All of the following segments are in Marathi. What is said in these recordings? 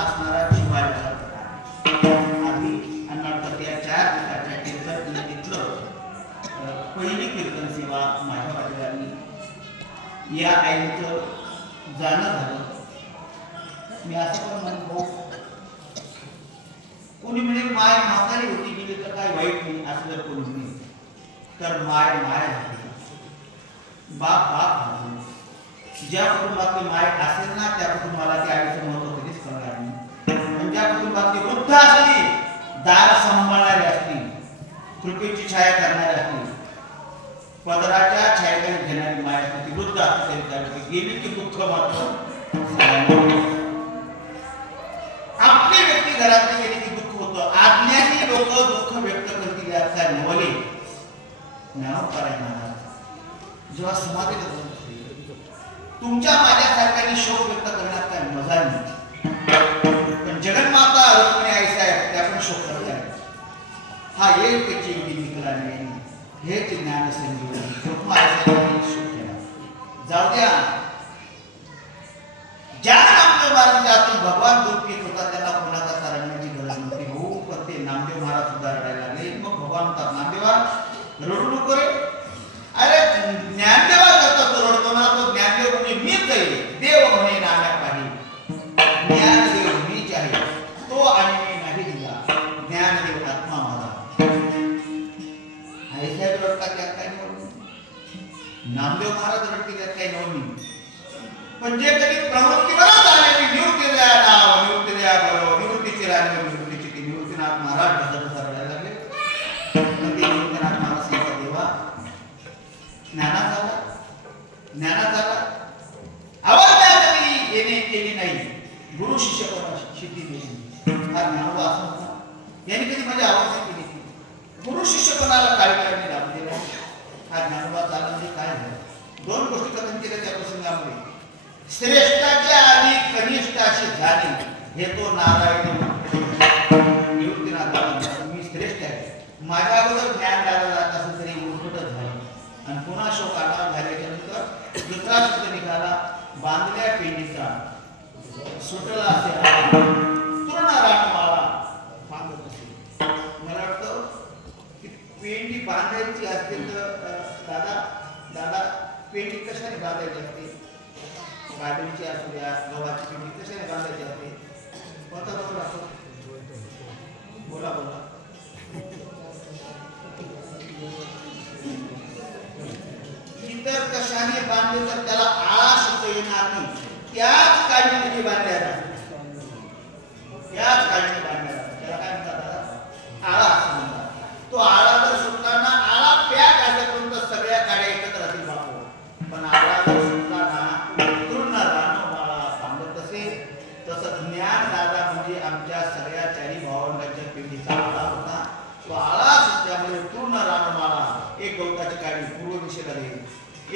असणारा शिवायचा आधी अन्नात या 4 दिवसाच्या कीर्तन नदीतलं पहिली कीर्तन सेवा माझ्या पाठीवाली या आईचं जाणं झालं. मी असं पण म्हणतो कोणी म्हणे माय म्हातारी होती गेली तर काय वाईट नाही असं जर कोणी म्हणे तर माय माय झाली, बाप बाप झाली. ज्या कुटुंबातली माय असेल ना त्या कुटुंबाला त्या आईचं महत्व कधीच कळणार नाही. पण ज्या कुटुंबातली वृद्ध असली, दार सांभाळणारी असली, कृपेची छाया करणारी असली, पदराच्या छायेखाली घेणारी माय असते ती वृद्ध असते त्यावेळी गेली की दुःख मात्र आपली व्यक्ती घरातली गेली की दुःख होतं. आज्ञानी लोक दुःख व्यक्त करतील याचा नवले ज्ञान करायला जेव्हा समाधीला तुमच्या माझ्यासारख्याने शोक व्यक्त करण्यात काय मजा नाही. पण जगन्माता रुक्मिणी आई साहेब त्या पण शोक करतात. हा एक जीवनी निकला नाही हेच ज्ञान संजीवनी शोक केला. जाऊ द्या ज्या नामदेव महाराजातून भगवान दूध पित होता त्याला कोणाचा तारण्याची गरज नव्हती. हो पण ते नामदेव महाराज सुद्धा रडायला लागले. मग भगवान म्हणतात नामदेवा रडू नको रे. अरे ज्ञानदेवा करता तो रडतो ना तो ज्ञानदेव म्हणजे मीच आहे. देव म्हणे नाम्या पाही ज्ञानदेव मीच आहे तो आणि मी नाही दिला ज्ञानदेव आत्मा माझा. आई साहेब रडतात त्यात काही नवल, नामदेव महाराज रडतील त्यात काही नवल नाही. पण जे कधी प्रवृत्तीवरच आले की निवृत्ती द्या नाव निवृत्ती द्या बरोबर निवृत्तीची राणी निवृत्तीची ती निवृत्तीनाथ महाराज ढसा रडायला लागले. निवृत्तीनाथ महाराज सांगता देवा ज्ञानाचा अवज्ञा कधी येणे केली नाही. गुरु शिष्य कोणाशी शिटी दिली हा ज्ञानोबा असं होता. यांनी कधी माझी अवज्ञा केली नाही. गुरु शिष्य कोणाला काय करणे लाभले नाही. हा ज्ञानोबा चालला म्हणजे काय झालं. 2 गोष्टी कथन केल्या त्या प्रसंगामध्ये. श्रेष्ठाच्या आधी कनिष्ठ अशी झाली हे तो नारायण निवृत्तीनाथ मी श्रेष्ठ आहे. माझ्या अगोदर ज्ञान द्यायला जात असं तरी उलटच झालं. आणि पुन्हा शोक आला झाल्याच्या नंतर दुसरा शब्द निघाला बांधल्या पेंडीचा सुटला असे पूर्ण रानमाळा बांधत असे. मला वाटतं की पेंडी बांधायची असते तर दादा पेंडी कशाने बांधायची असते. गाडीची असू द्या गव्हाची पेंडी कशाने बांधायची असते. कोणता बरोबर असतो बोला बोला. इतर कशाने बांधले तर त्याला आळा शब्द येणार नाही. त्याच काढणीने बांधल्या जातात. त्याच काढणीने बांधल्या जातात. त्याला काय म्हणतात दादा आळा असं म्हणतात. तो आळा जर सुटताना आळा पॅक असेपर्यंत सगळ्या काड्या एकत्र राहतील बापू. पण आळा जर सुटताना पूर्ण रानमाळा बांधत असेल तसं ज्ञान दादा म्हणजे आमच्या सगळ्या 4 भावंडांच्या पिढीचा आळा होता. तो आळा सुटल्यामुळे पूर्ण रानमाळा एक गवताची काडी पूर्व दिशेला देईल,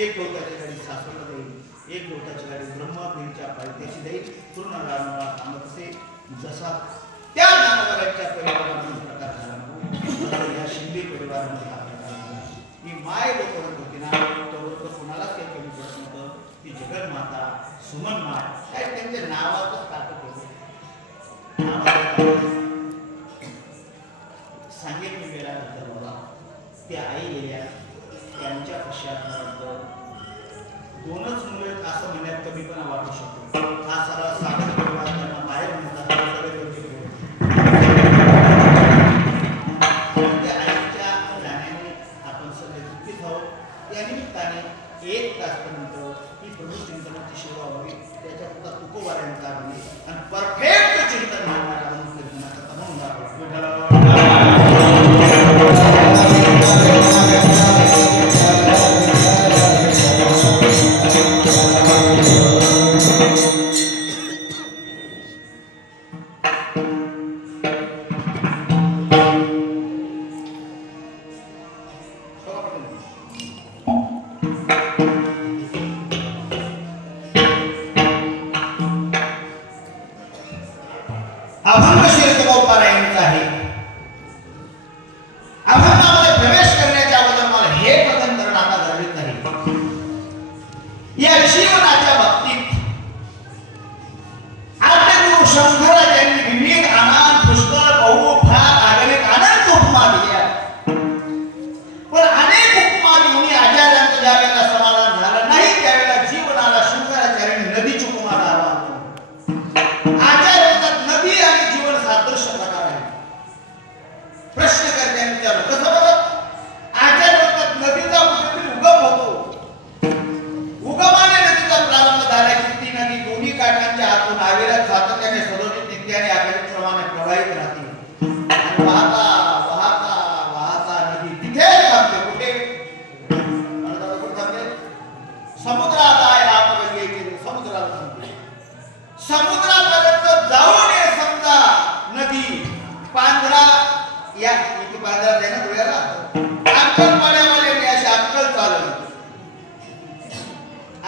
एक गवताची गाडी सासवडला देईल, एक गवताची गाडी ब्रह्मगिरीच्या पायथ्याशी देईल. पूर्ण रानमाळा थांबत असे. जसा त्या ज्ञानोबाच्या परिवारामध्ये प्रकार झाला या शिंदे परिवारामध्ये हा प्रकार झाला. ही माय लोक म्हणत होती ना तो कोणालाच काही कमी पडत नव्हतं. ती जगन्माता सुमन माय काय त्यांच्या नावातच ताकद होतं. सांगेल मी वेळा बाबा त्या आई गेल्या त्यांच्या पश्चात 2च मुलं असं म्हणण्यात कमीपणा वाटू शकतो. हा सगळा सागर परिवार त्यांना बाहेर म्हणतात त्या आईच्या जाण्याने आपण सगळे दुःखीत आहोत. त्या निमित्ताने 1 तासपर्यंत ही प्रभू चिंतनाची सेवा व्हावी त्याच्यापुरता तुकोबाऱ्यांचा आम्ही आणि परफेक्ट चिंतन मानणारा म्हणून कीर्तनाचा तमाम दाखवतो. अभंग शीर्षकोपरायणचा आहे. अभंगामध्ये प्रवेश करण्याच्या अगोदर मला हे कथन करणं आता गरजेचं आहे. या जीवनाच्या बाबतीत आपले गुरु शंकराचार्य आचार होतात नदी आणि जीवन सादृश्य प्रकार आहे. प्रश्नकर्त्याने विचारलं कसं बघत? आचार होतात नदीचा कुठेतरी उगम होतो. उगमाने नदीचा प्रारंभ झाला की ती नदी दोन्ही काठांच्या हातून अविरत सातत्याने सदोदित नित्याने आकाशाप्रमाणे प्रवाहित राहते आणि वाहता वाहता वाहता नदी तिथे थांबते. कुठे? समुद्रात आहे. समुद्राला थांबते. समुद्रापर्यंत जाऊन समजा नदी पांढरा या किती पांढरा आहे ना डोळ्याला अक्कल पाड्यावाल्याने अशी अक्कल चालवली.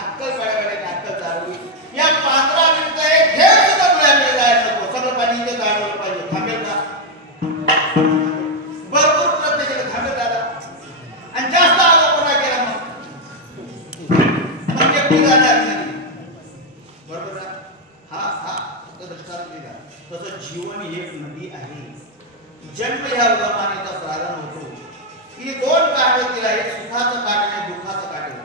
अक्कल पाड्यावाल्याने अक्कल चालवली. या पांढरा मिनिट एक हे सुद्धा डोळ्याकडे जायला नको. सगळं पाणी इथे काढवलं पाहिजे. थांबेल का? भरपूर प्रयत्न केले. थांबेल दादा. आणि जास्त आगाऊपणा केला मग एकटी जाणार नाही. बरोबर ना? हा दृष्टांत दिला. तसं जीवन ही एक नदी आहे. जन्म या उगमानेचा प्रारंभ होतो. ही दोन काठ तिला एक सुखाचं काठ आणि दुःखाचं काठ आहे.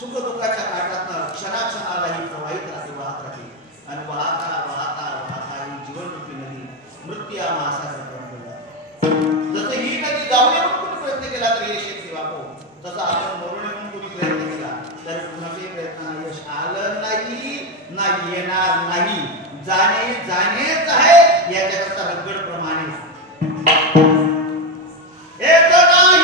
सुख दुःखाच्या काठातनं क्षणाक्षणाला ही प्रवाहित राहते, वाहत राहते आणि वाहता वाहता वाहता ही जीवनरूपी नदी मृत्यू या महासागरात जाते. जसं ही नदी जाऊ नये म्हणून कोणी प्रयत्न केला तर यश येते बापो, तसं आपण मरू नये म्हणून कोणी प्रयत्न केला तर कुणाच्याही प्रयत्नाला यश आलं नाही ना येणार नाही. जाणे जाणेच आहे याच्याकरता रगड प्रमाणे एक नाही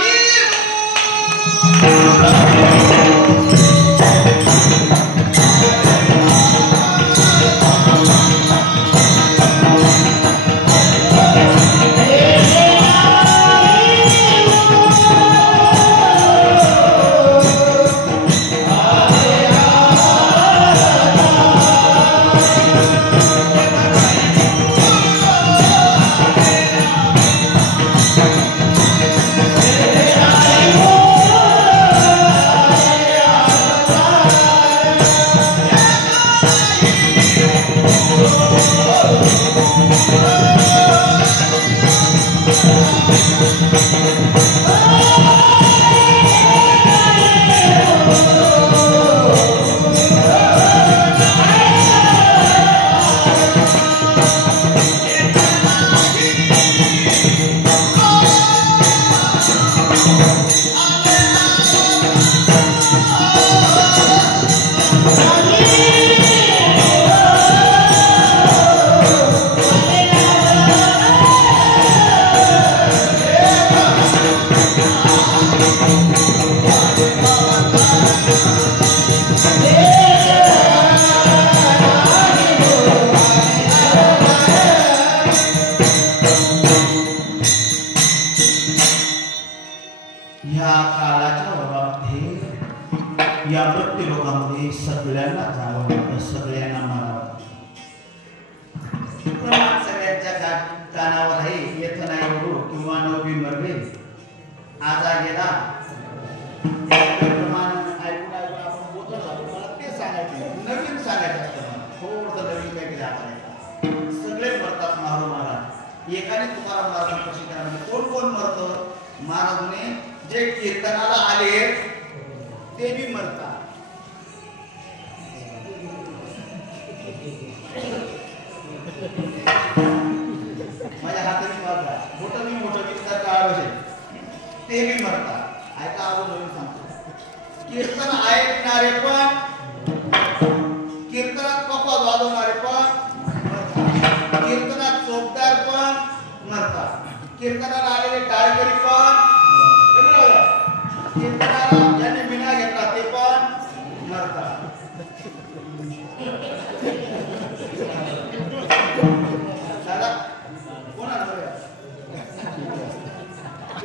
या प्रत्येक लोकांमध्ये सगळ्यांना जावं लागतं, सगळ्यांना मारावं. प्रमाण सगळ्यांच्या कानावर आहे. येथ नाही हो किंवा नववी मरवे आजा गेला प्रमाण ऐकून आपण बोलत जातो. मला ते सांगायचं नवीन सांगायचं असतं. थोडं नवीन काहीतरी आपण सगळे मरतात मारू महाराज. एकाने तुकाराम महाराज कशी करायला कोण कोण मरतं? महाराजने जे कीर्तनाला आले ते भी मरतात. माझ्या हाताने मारतात मोठं मी काळ ते भी मरतात. ऐका अजून नवीन सांगतो. कीर्तन ऐकणारे पण कीर्तनात पप्पा वाजवणारे पण मरतात. कीर्तनात चोपदार पण मरतात. कीर्तनाला आलेले टाळकरी पण कीर्तनाला ज्यांनी विना घेतला ते पण मरतात. दादा कोण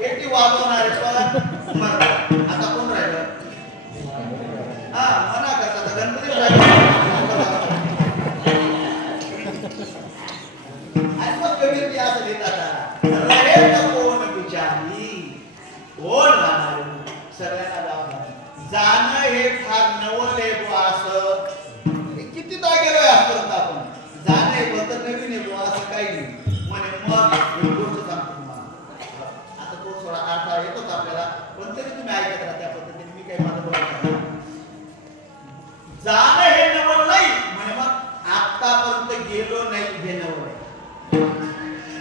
एकटी वाजवणारे पण मरतात. आता कोण राहिलं? हा मना करतात गणपती आणि मग कबीर असं लिहितात कोण विचारली कोण राहणार. सगळ्यांना जाणं हे फार नवल आहे बुवा. असं कितीदा गेलोय आजपर्यंत आपण. जाणं हे बद्दल नवीन आहे बुवा असं काही नाही म्हणे. मग एक गोष्ट सांगतो तुम्हाला. आता तो थोडा अर्थ येतोच आपल्याला पण तरी तुम्ही ऐकत राहा त्या पद्धतीने. मी काही माझं बोलत जाणं हे नवल नाही म्हणे. मग आतापर्यंत गेलो नाही हे नवल आहे.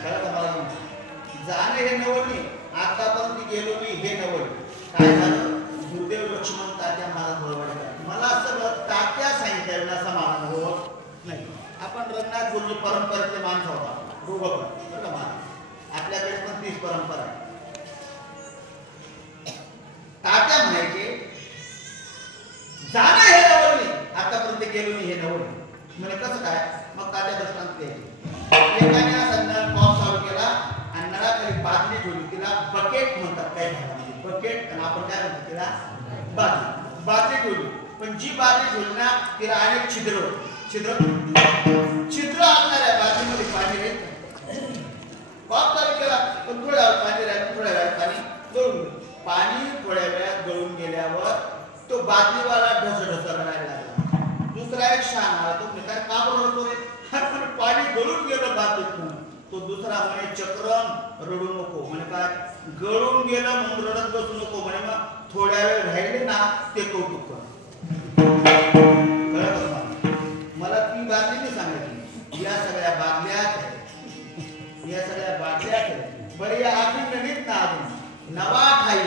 कळलं का मला? जाणं हे नवल नाही, आतापर्यंत गेलो मी हे नवल. काय झालं? गुरुदेव लक्ष्मण तात्या मला बरोबर मला सगळं तात्या सांगितलं ना समाधान होत नाही. आपण रंगनाथ गुरुजी परंपरेचे माणसं होता दोघं पण, बरं का? आपल्याकडे पण तीच परंपरा आहे. तात्या म्हणायचे जाणं हे नवल नाही, आतापर्यंत गेलो नाही हे नवल. म्हणजे कसं काय? मग तात्या दृष्टांत द्यायचे. एकाने असा नळ पंप चालू केला आणि नळाखाली बादली ठेवली, तिला बकेट म्हणतात काही भागामध्ये, बकेट. आणि आपण काय म्हणतो तिला? बादली. बादली ठेवली, पण जी बादली ठेवली ना तिला अनेक छिद्र असणाऱ्या बादलीमध्ये पाणी राहील. पंप चालू केला पण थोड्या वेळ पाणी राहिलं, थोड्या वेळात पाणी गळून गेलं. पाणी थोड्या वेळात गळून गेल्यावर तो बादलीवाला ढसढस करायला लागला. दुसरा एक शहाणा आला, तो काय का बरं रे? पाणी गळून गेलं बादलीतून. तो दुसरा म्हणे चक्रम रडू नको. म्हणे काय? गळून गेलं म्हणून रडत बसू नको. म्हणे मग थोड्या वेळ राहिले ना ते कौतुक कर. मला ती बादली नाही सांगायची. या सगळ्या बादल्या बरं या आखिर नवीन ना अजून नवा ठाई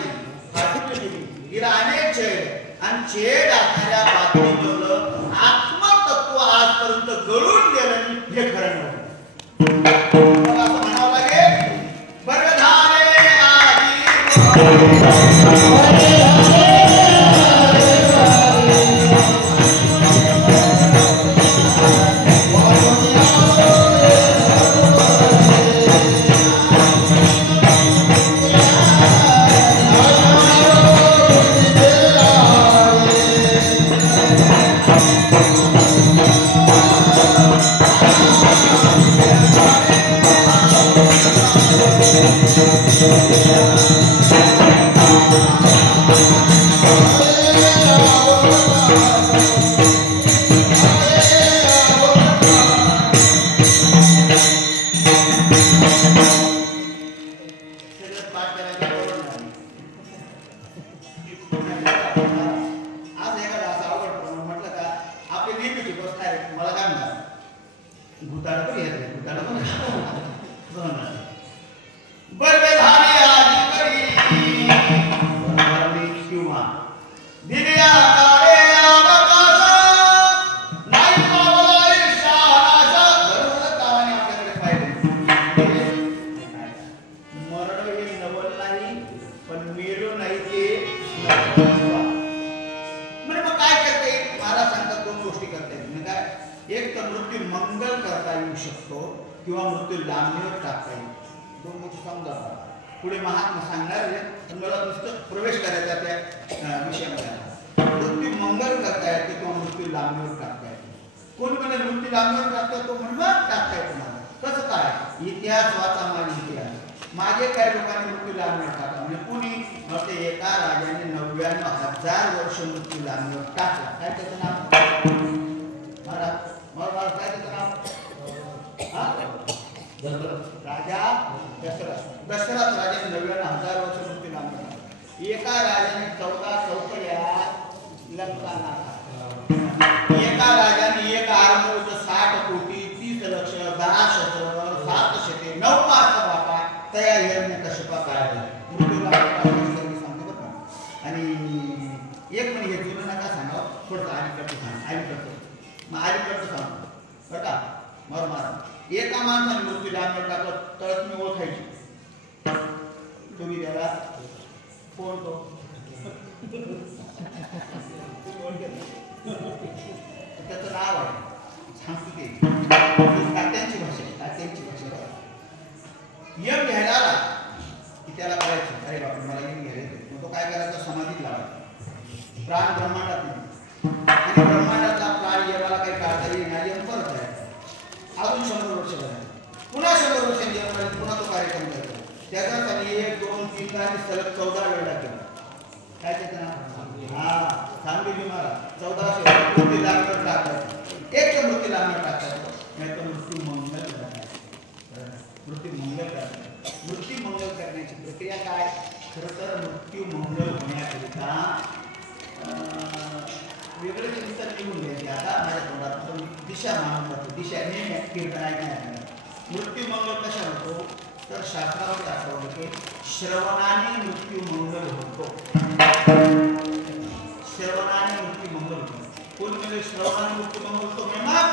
हिला अनेक छेड आणि छेड असणाऱ्या बादलीमधलं आत्मतत्व आजपर्यंत गळून गेलं हे खरं नव्हतं. असं म्हणावं लागेल. बरं झाले पुढे महात्मा सांगणार मला नुसतं प्रवेश करायचा त्या विषयामध्ये. मृत्यू मंगल करता येते किंवा मृत्यू लांबीवर टाकता येते. कोणी म्हणजे मृत्यू लांबीवर टाकतो, तो म्हणून टाकता येतो मला. कसं काय? इतिहास वाचा माझा इतिहास. मागे काही लोकांनी मृत्यू लांबीवर टाकला. म्हणजे कुणी म्हणते एका राजाने 99,000 वर्ष मृत्यू लांबीवर टाकला. काय त्याचं नाव? महाराज काय त्याचं नाव? राजा दशरथ राजाने 99,000 वर्ष मृत्यू लांबीवर टाकला. एका राजाने 14 चौकड्या लंका नाका. एका राजाने एक आरमोज 60 कोटी 30 लक्ष 10 शस्त्र 7 शेते 9 मार्ग बापा तया हिरण्यकश्यपा काढले. मृत्यू लांबीवर सांगतो बरं. आणि एक म्हणे हे जुनं नका सांगावं, थोडं अलीकडचं सांग. अलीकडचं सांगतो बरं का? मारा एका माणसाने मृत्यू लांबीवर टाकलं तर तुम्ही ओळखायची. तुम्ही त्याला कोण तो त्याचं नाव आहे सांगतो ते तात्यांची भाषा. यम घ्यायला आला की त्याला करायचं अरे बापरे मला यम घ्यायला. मग तो काय करायचा? समाधीत लावायचा. प्राण ब्रह्मांडात नाही आणि ब्रह्मांडातला प्राण यमाला काही काळतरी येणार यम परत आहे. अजून 100 वर्ष झाले, पुन्हा 100 वर्षांनी यम राहिले, पुन्हा तो कार्यक्रम करतो. त्याच्यासाठी 1 2 3 आणि सलग 14 वेळा केला. काय त्याचं नाव? सांगली महाराज 1400 मृत्यू लांबीवर टाकतात. एक तर मृत्यू लांबीवर टाकतात, नाही तर मृत्यू मंगल करतात. मृत्यू मंगल करण्याची प्रक्रिया काय? खरं तर मृत्यू मंगल होण्याकरिता वेगळे चिंतन निघून घ्यायचे. आता माझ्या तोंडात दिशा मानून जातो. दिशा नेहमी कीर्तन ऐकण्यात मृत्यू मंगल कशा होतो तर शास्त्रामध्ये आठवलं की श्रवणाने मृत्यू मंगल होतो. श्रवणाने मृत्यू मंगल होतो. कोण म्हणजे श्रवणाने मृत्यू मंगल होतो मग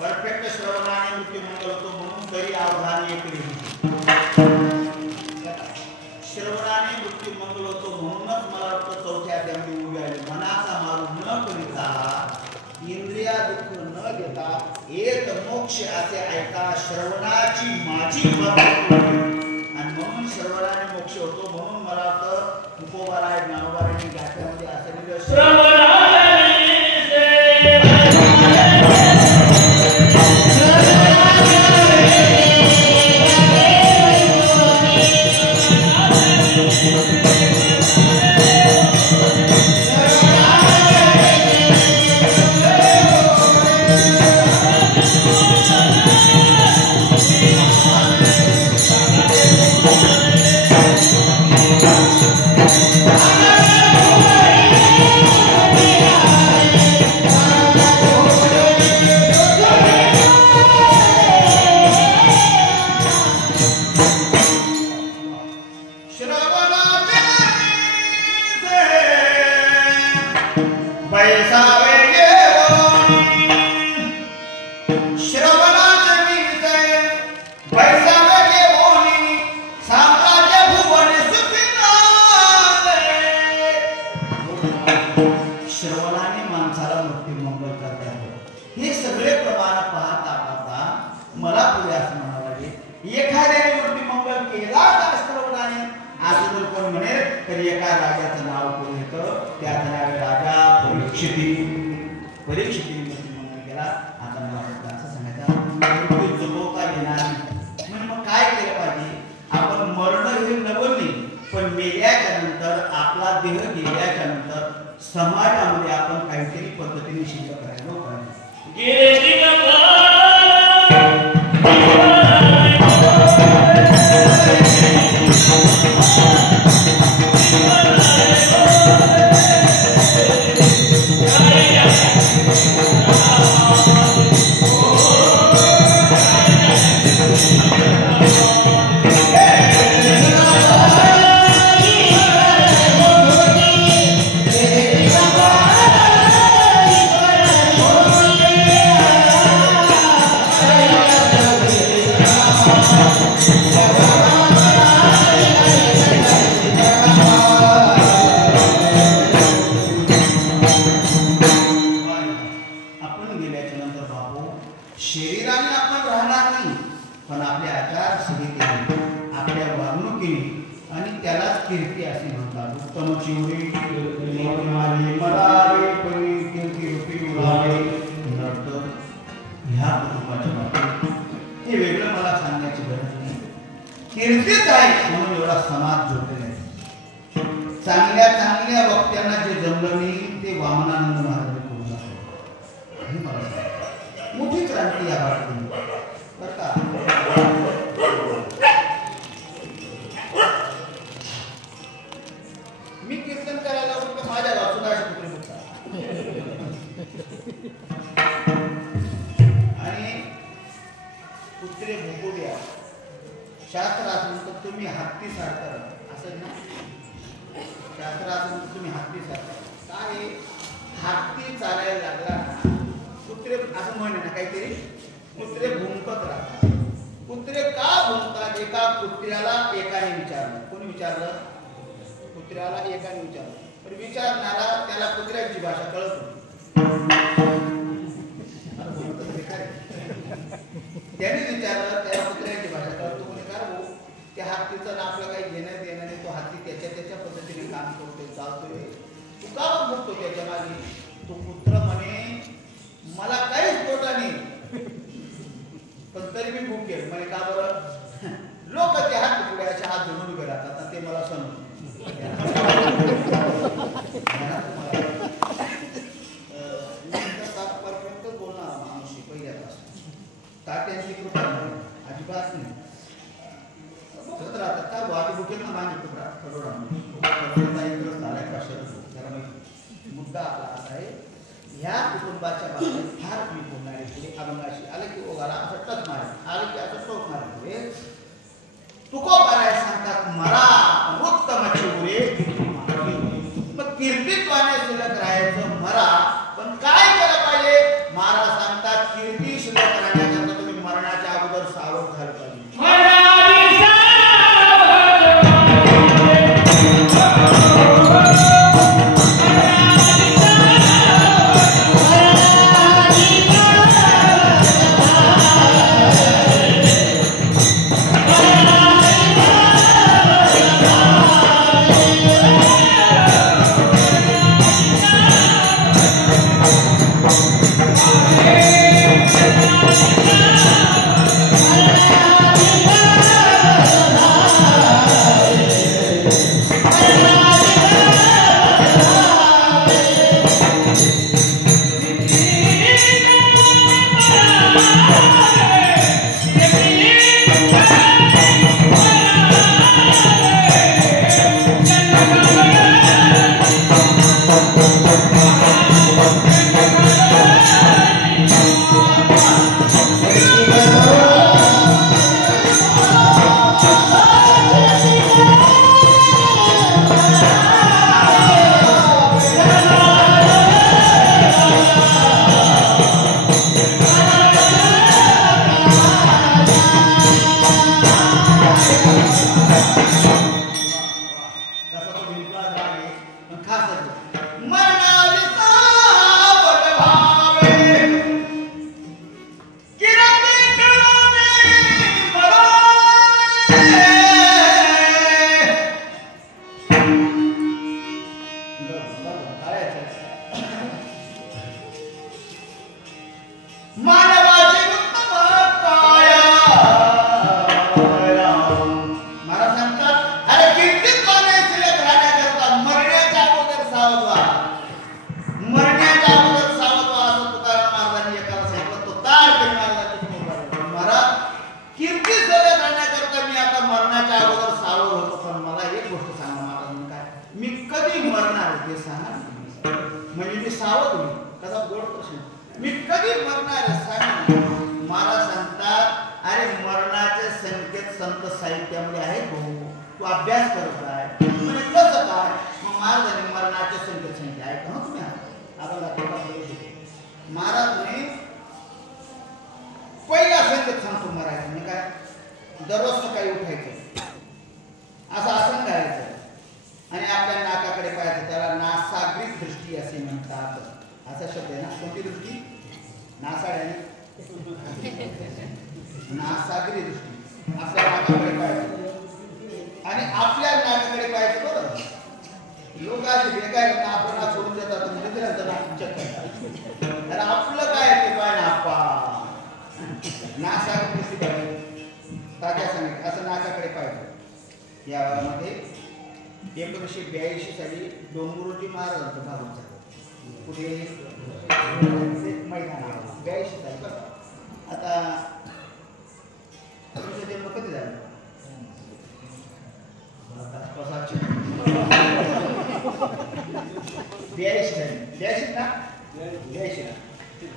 परफेक्ट श्रवणाने मृत्यू मंगल होतो म्हणून तरी अवधान एक श्रवणाने मृत्यू मंगल होतो म्हणूनच मला वाटतं चौथ्या अध्यायामध्ये उभी आली. मनाचा मारू न करिता इंद्रिया दुःख न देता एक मोक्ष असे ऐका श्रवणाची माझी आणि म्हणून श्रवणाने मोक्ष होतो. म्हणून मला वाटतं तुकोबाराय ज्ञानोबारायांनी गाथ्यामध्ये असं लिहिलं समाजामध्ये आपण काहीतरी पद्धतीने शिल्लक करायला मुद्दा आपला असा आहे कुटुंबाच्या बाबतीत फार मी बोलणारे पुढे अभंगाशी आले की ओघाला असं टच मारे आले की असं टोक मारे तुकोबाराय सांगतात मरा उत्तमाची उरे मग कीर्तित्वाने शिल्लक राहायचं मरा पण काय केलं पाहिजे महाराज सांगतात कीर्ती शिल्लक राहण्याकरता तुम्ही मरणाच्या अगोदर सावध झालं पाहिजे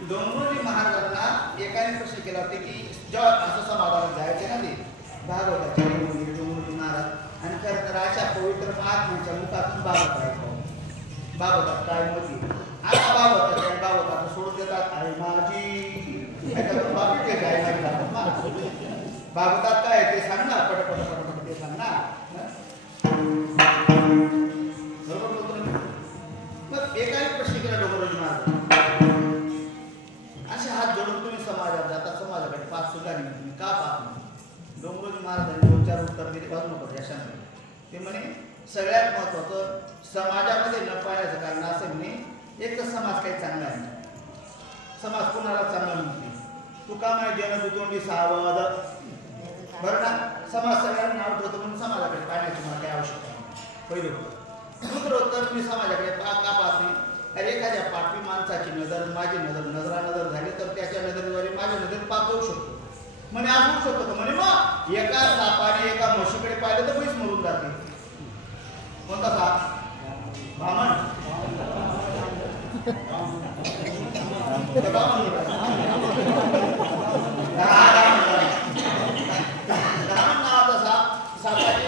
डोंगरोजी महाराजांना एकाने प्रश्न केला होता की जेव्हा असं समाधान जायचे ना ते भागवताचे डोंगरोजी महाराज आणि खरं तर अशा पवित्र महात्म्यांच्या मुखातून भागवतात काय मोठी आता भागवतात सोडून देतात आणि माझी भागवतात काय ते सांग ना पटपट ते सांग ना बरोबर बोलतो ना मग एकाने प्रश्न केला डोंगरोजी महाराज असे हात जोडून तुम्ही समाजात जाता समाजाकडे पाच सुधारी तुम्ही का पाहत डोंगरोजी महाराजांनी 2-4 उत्तर दिले पाहू नको यशाने ते म्हणे सगळ्यात महत्वाचं समाजामध्ये न पाहण्याचं कारण असं म्हणे एक तर समाज काही चांगला आहे समाज कुणाला चांगला म्हणते तू का म्हणे जन दुतोंडी सावध बरं ना समाज सगळ्यांना आवडतो म्हणून समाजाकडे पाहण्याची मला काही आवश्यकता नाही पहिलं होतं दुसरं उत्तर तुम्ही समाजाकडे का पाहत नाही अरे एखाद्या पापी माणसाची नजर माझी नजर झाली तर त्याच्या नजरेद्वारे माझी नजर पाप होऊ शकतो म्हणे आज होऊ शकतो म्हणे मग एका सापाने एका म्हशीकडे पाहिलं तर म्हैस मरून जाते कोणता साप ब्राह्मण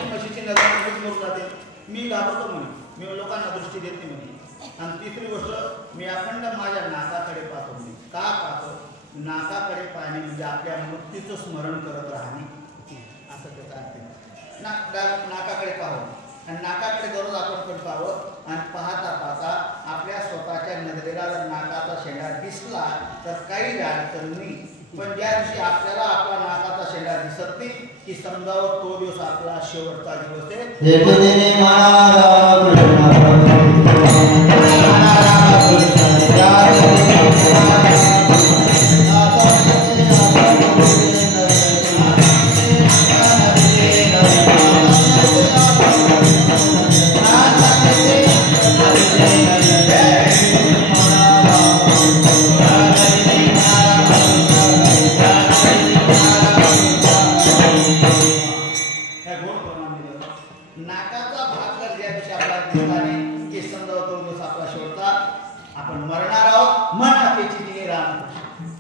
म्हशीची नजर मरून जाते. मी घाबरतो म्हणे, मी लोकांना दृष्टी देत नाही म्हणे. आणि तिसरी गोष्ट, मी अखंड माझ्या नाकाकडे पाहतो म्हणे. का पाहतो? नाकाकडे पाहणे म्हणजे आपल्या मृत्यूचं स्मरण करत राहणे, असं त्याचा अर्थ. नाकाकडे पाहावं आणि नाकाकडे दररोज आपण पाहावं आणि पाहता पाहता आपल्या स्वतःच्या नजरेला जर नाकाचा शेंडा दिसला तर काही अडचण नाही. पण ज्या दिवशी आपल्याला आपला नाकाचा शेंडा दिसत नाही की समजावं तो दिवस आपला शेवटचा दिवस नाकाचा भाग जर ज्या दिवशी आपल्याला दिसला नाही की समजावं तो दिवस आपला शेवटचा, आपण मरणार आहोत. मन आपल्याची दिली राम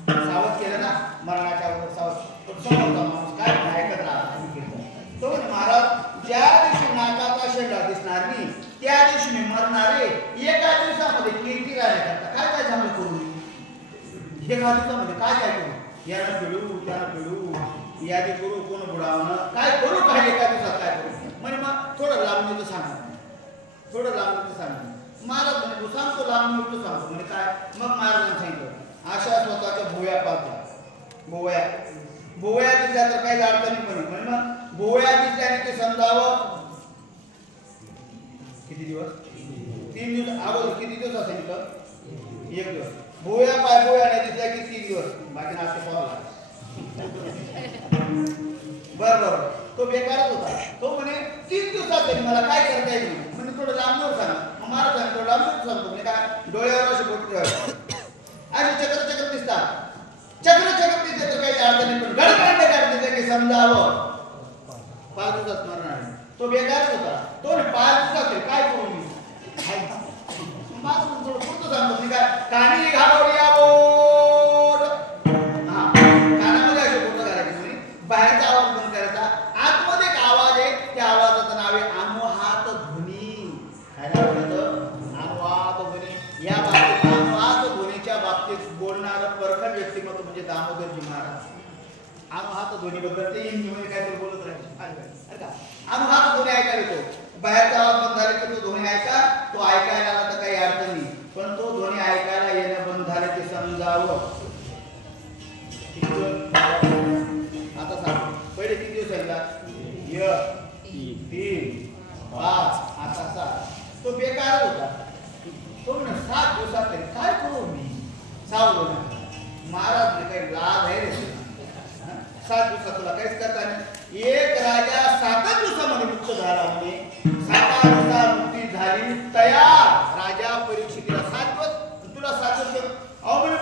सावध केलं ना, मरणाच्या अगोदर सावध. समोरचा माणूस काय ऐकत राहतो तो महाराज, ज्या दिवशी नाकाचा शेंडा दिसणार नाही त्या दिवशी मी मरणार आहे. एका दिवसामध्ये कीर्ती करता काय काय चांगलं करू, एका दिवसामध्ये काय काय करू, याला पिळू त्याला पिळू, यादी करू, कोण बुडावणं, काय करू, काय एका दिवसात काय करू. म्हणजे मग थोडं लांबणीचं सांगा, थोडं लांबणीचं सांगा. महाराज म्हणजे तू सांगतो लांबणीचं सांगतो म्हणजे काय. मग महाराजांनी सांगितलं अशा स्वतःच्या भोवया पाहतो. भोवया दिसल्या तर काही अडचणी पण म्हणजे मग भोवया दिसल्याने ते समजावं किती दिवस, 3 दिवस अगोदर. किती दिवस असेल तर 1 दिवस. भोवया भोवया नाही दिसल्या की 3 दिवस, बाकी नाते पाहावं लागेल. बरोबर तो बेकारच होता. तो म्हणे 3 दिवसात तरी मला काय करता येईल म्हणजे थोडं लांबवर सांग. महाराज सांग थोडं लांबवर सांगतो म्हणजे काय, डोळ्यावर असे बोट ठेवायचे असे चक्र दिसतात, चक्र दिसते तर काही अडचणी पण गडगड काढते की समजावं 5 दिवसात मरणार. तो बेकारच होता. तो 5 दिवसात तरी काय करू मी, माझं थोडं पुरतं सांगतो म्हणजे काय, कानी घालवली बोट, हा कानामध्ये असे बोट घालायचे म्हणे, बाहेरचा आवाज बंद करायचा, आतमध्ये एक आवाज आहे त्या आवाजाचं नाव आहे अनुहात ध्वनी. काय नाव त्याचं, अनुहात ध्वनी. या बाबतीत अनुहात ध्वनीच्या बाबतीत बोलणारं परखड व्यक्तिमत्व म्हणजे दामोदरजी महाराज. अनुहात ध्वनी बद्दल ते हिंदीमध्ये काहीतरी बोलत राहायचे. अनुहात ध्वनी ऐकायला येतो, बाहेरचा आवाज बंद झाले तर तो ध्वनी ऐका, तो ऐकायला आला तर काही अडचण नाही. पण तो ध्वनी ऐकायला येणं बंद झाले ते समजावं. आता सांग पहिले किती दिवस सांगितला, 1 3 5 आता 7. तो बेकार होता. तो म्हणे 7 दिवसात तरी काय करू मी, सावध. महाराज काही लाभ आहे रे, 7 दिवसात तुला काहीच करता नाही. एक राजा 7 दिवसामध्ये मुक्त झाला म्हणे. 7 दिवसात मुक्ती झाली तयार. राजा परीक्षितीला 7 दिवस, तुला 7 दिवस. अहो म्हणे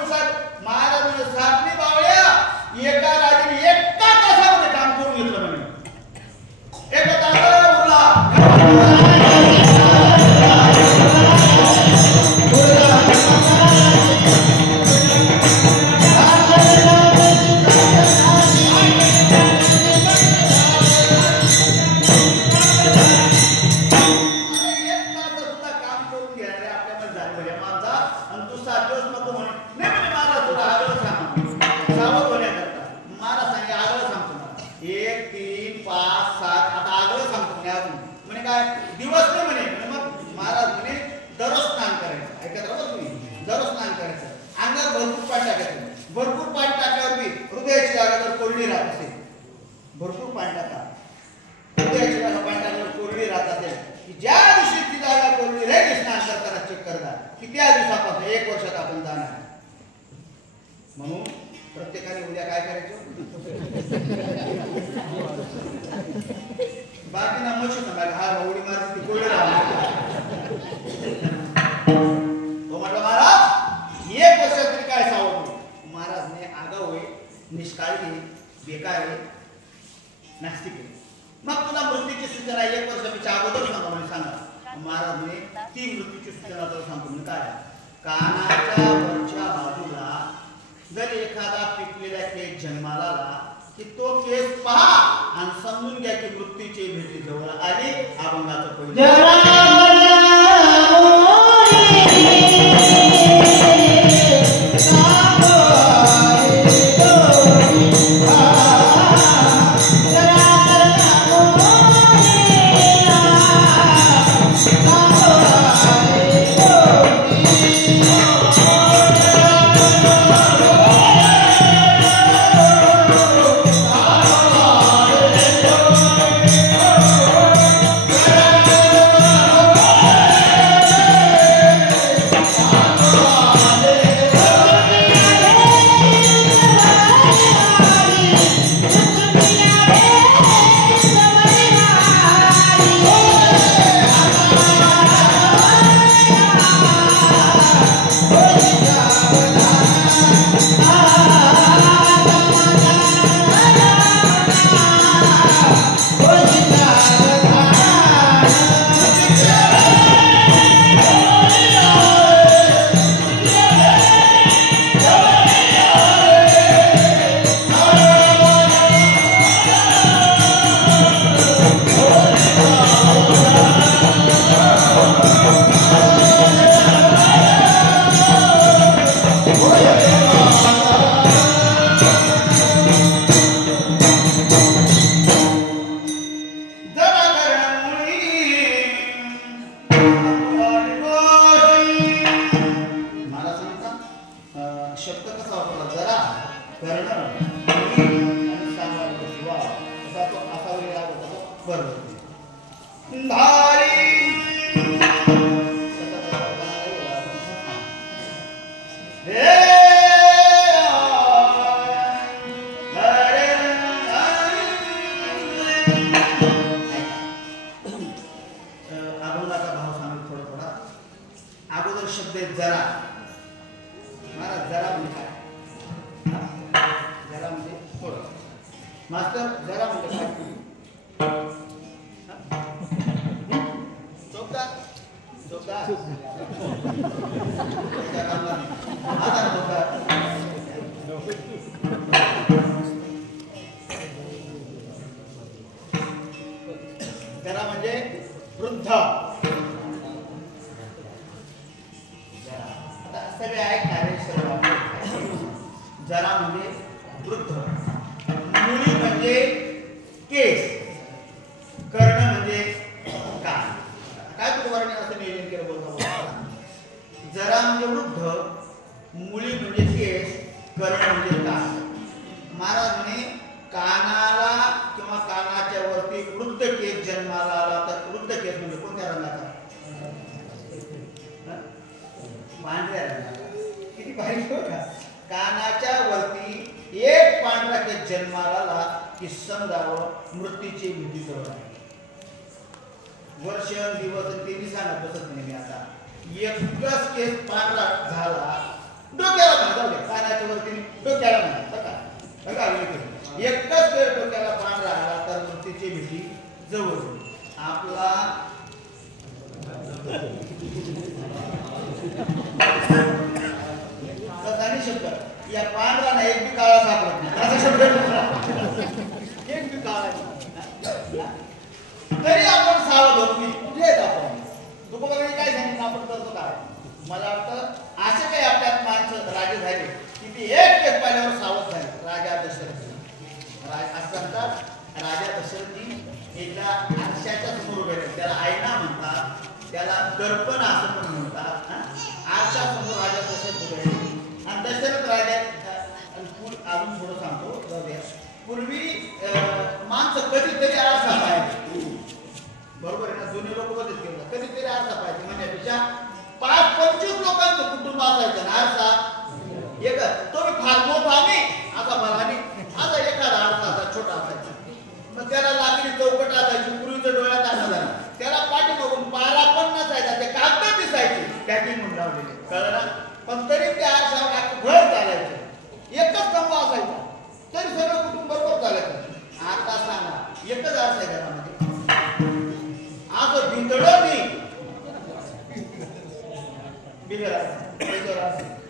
महाराज म्हणजे 7 नाही बावळ्या, एका राजाने एका तासामध्ये काम करून घेतलं म्हणे. एका तासाला उरला दिवस नाही म्हणे. मग महाराज म्हणे दररोज स्नान करायचं. ऐकत राहा तुम्ही, दररोज स्नान करायचं. अंगात भरपूर पाणी टाकायचं. भरपूर पाणी टाकल्यावर बी हृदयाची जागा जर कोरडी राहत असेल, भरपूर पाणी टाका, हृदयाची जागा पाणी टाकल्यावर कोरडी राहत असेल की ज्या दिवशी ती जागा कोरडी राहील स्नान करताना चेक करता की त्या दिवसापासून 1 वर्षात आपण जाणार. म्हणून प्रत्येकाने उद्या काय करायचं, बाकी ना मशी सांगायला हा उडी मारून ती कोरडी राहणार. तो म्हटलं महाराज 1 वर्ष तरी काय सावध. महाराजने आगाऊ आहे, निष्काळजी, बेकार आहे, नास्तिक आहे. मग तुला मृत्यूची सूचना 1 वर्षापेक्षा अगोदर सांगा म्हणजे सांगा. महाराज म्हणे ती मृत्यूची सूचना तर सांगतो म्हणजे काय, कानाच्या वरच्या बाजूला जर एखादा पिकलेला केस जन्माला आला की तो केस पहा आणि समजून घ्या की मृत्यूची भेटी जवळ आली. अभंगाचं पहिलं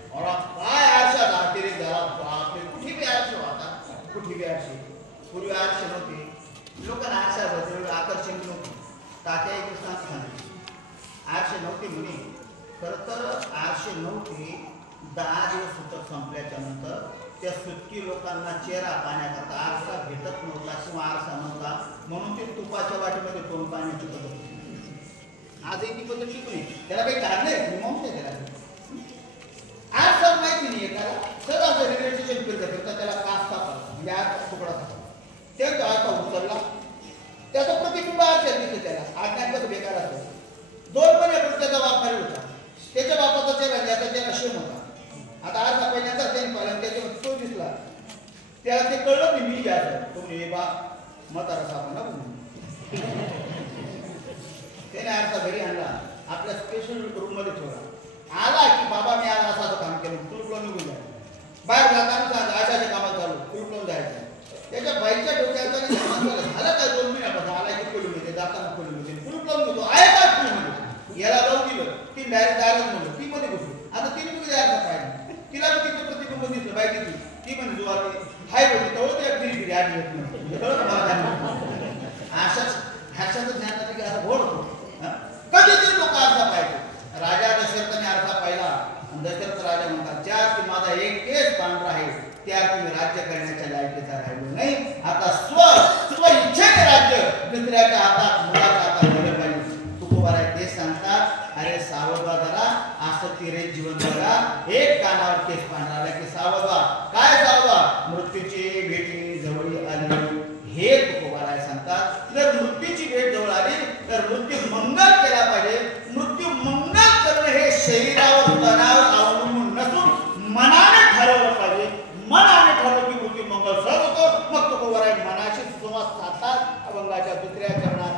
और आप काय आशा धातिरी घरात पूर्वी आरशे नव्हते, लोकांना आरशाबद्दल आकर्षण नव्हतं. तात्या एक सांगते आरशे नव्हते म्हणे. खरं तर आरशे नव्हते. 10 दिवस सुतक संपल्याच्या नंतर त्या सुटकी लोकांना चेहरा पाहण्याकरता आरसा भेटत नव्हता किंवा आरसा नव्हता, म्हणून ते तुपाच्या वाटेमध्ये तोंड पाण्याची पद्धत होती. आजही ती पद्धत शिकली, त्याला काही काढलंय मीमांसा आहे त्याला. आज सर माहिती नाही एखादा सर असं रेल्वे स्टेशन फिरता त्याला कास सापडला, म्हणजे आज तुकडा सापडला, ते आता उचलला, त्याचा प्रतिबिंब आरशात दिसते. त्याला आज्ञात बेकार असतो. 2 महिन्यापूर्वी त्याचा बाप मारी होता, त्याच्या बापाचा चेहरा ज्याचा चेहरा शेम होता. आता आरसा पहिल्यांदा त्यांनी पाहिला, त्याच्यामध्ये तो दिसला, त्याला ते कळलं की मी घ्यायचं. तो म्हणजे बा म्हातारा सापडला म्हणून त्याने आरसा घरी आणला, आपल्या स्पेशल रूम मध्ये ठेवला. आला की बाबा मी आज असं काम केलं, कुलूप लावून निघून जायचं. बाहेर जाताना सांग आशाच्या कामात चालू, कुलूप लावून जायचं. त्याच्या बाईच्या डोक्याचा झालं काय 2 महिन्यापासून आला की खोलीमध्ये जाताना खोलीमध्ये कुलूप लावून घेतो. आहे का खोलीमध्ये याला लावून दिलं, ती डायरेक्ट दारच म्हणलं, ती मध्ये घुसली. आता तिने कुठे जायचं पाहिजे, तिला तिचं प्रतिबिंब दिसलं बाई किती ती म्हणजे जो आली हाय होती तेवढं त्या फिरी आली अशाच ज्ञानाची की आता घोड होतो. कधी ते लोक आरसा पाहिजे. राजा दशरथाने आरसा पाहिला आणि दशरथ राजा म्हणतात ज्या की माझा एक केस पांढरा आहे त्या तुम्ही राज्य करण्याच्या लायकीचा राहिलो नाही. आता स्व इच्छेने राज्य दुसऱ्याच्या हातात मुलाच्या हातात दिलं पाहिजे. तुकोबाराय ते सांगतात अरे सावधवा जरा असं तिरे जीवन बघा. एक कानावर केस पांढरा आला की सावधवा. काय सावधवा? मृत्यूची भेटी जवळ आली हे तुकोबाराय सांगतात. जर मृत्यूची भेट जवळ आली तर मृत्यू मंगल केला पाहिजे. मृत्यू मंगल करणं हे शरीरावर तणावर अवलंबून नसून मनाने ठरवलं पाहिजे. मनाने ठरवलं की मृत्यू मंगल सहज होतो. मग तुकोबाराय मनाशी सुसंवाद साधतात. अभंगाच्या दुसऱ्या चरणात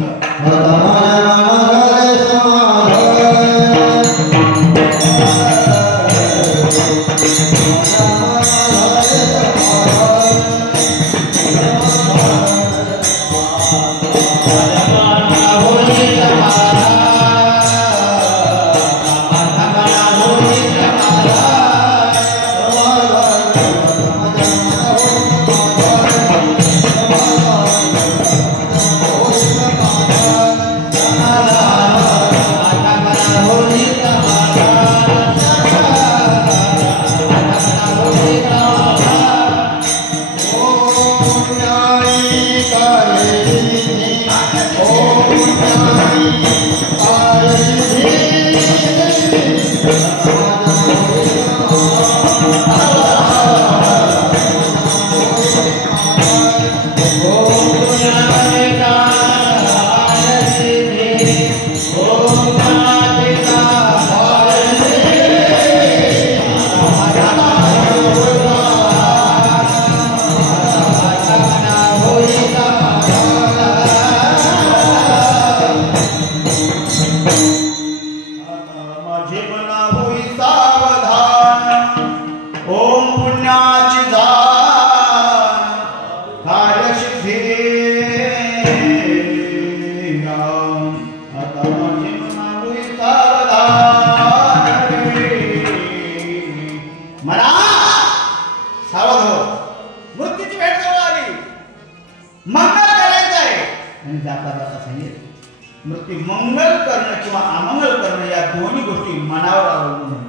मृत्यू मंगल करणं किंवा अमंगल करणं या दोन्ही गोष्टी मनावर अवलंबून.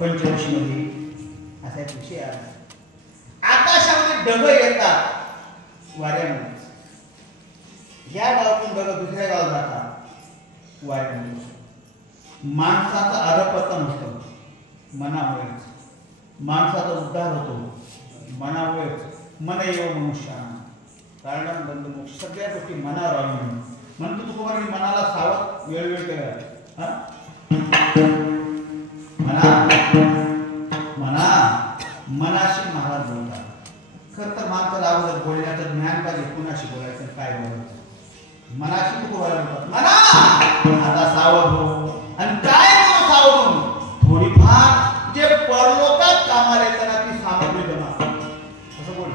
पंचदशीमध्ये असा एक विषय आहे. आकाशामध्ये ढग येतात वाऱ्यामुळे. या गावातून ढग दुसऱ्या गावात जातात वाऱ्यामुळे. माणसाचा अधपतन होतं मनामुळेच. माणसाचा उद्धार होतो मनामुळेच. मन एव मनुष्यानं कारण बंधुमुख सगळ्या गोष्टी मनावर अवलंबून. म्हणतो तुकोबाराय मनाला सावध वेळोवेळी करायला. मनाशी महाराज बोलतात. खरं तर माणसाला अगोदर बोलण्याचं ज्ञान पाहिजे. कुणाशी बोलायचं काय बोलायचं. मनाशी तुकोबाराय बोलतात म्हणा आता सावध हो. आणि काय करू सावध हो? थोडीफार जे परलोकात कामाला येताना ती सामग्री जमा असं बोल.